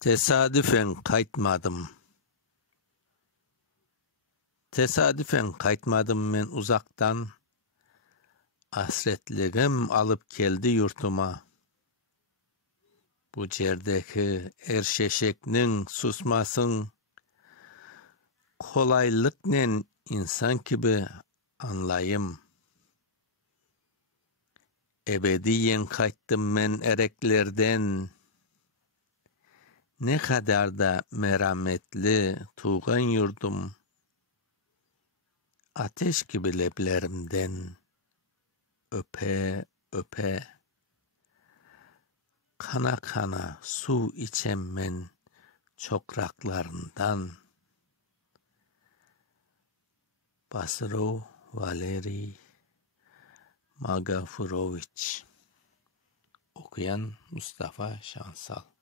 Tesadüfen kaytmadım. Tesadüfen kaytmadım men uzaktan. Hasretligim alıp geldi yurtuma. Bu cerdeki erşeşeknin susmasın. Kolaylıknen insan gibi anlayım. Ebediyen kayttım men ereklerden. Ne kadar da merhametli tuğan yurdum. Ateş gibi leblerimden öpe öpe. Kana kana su içem men çokraklarından. Basro Valeri Magafuroviç. Okuyan Mustafa Şansal.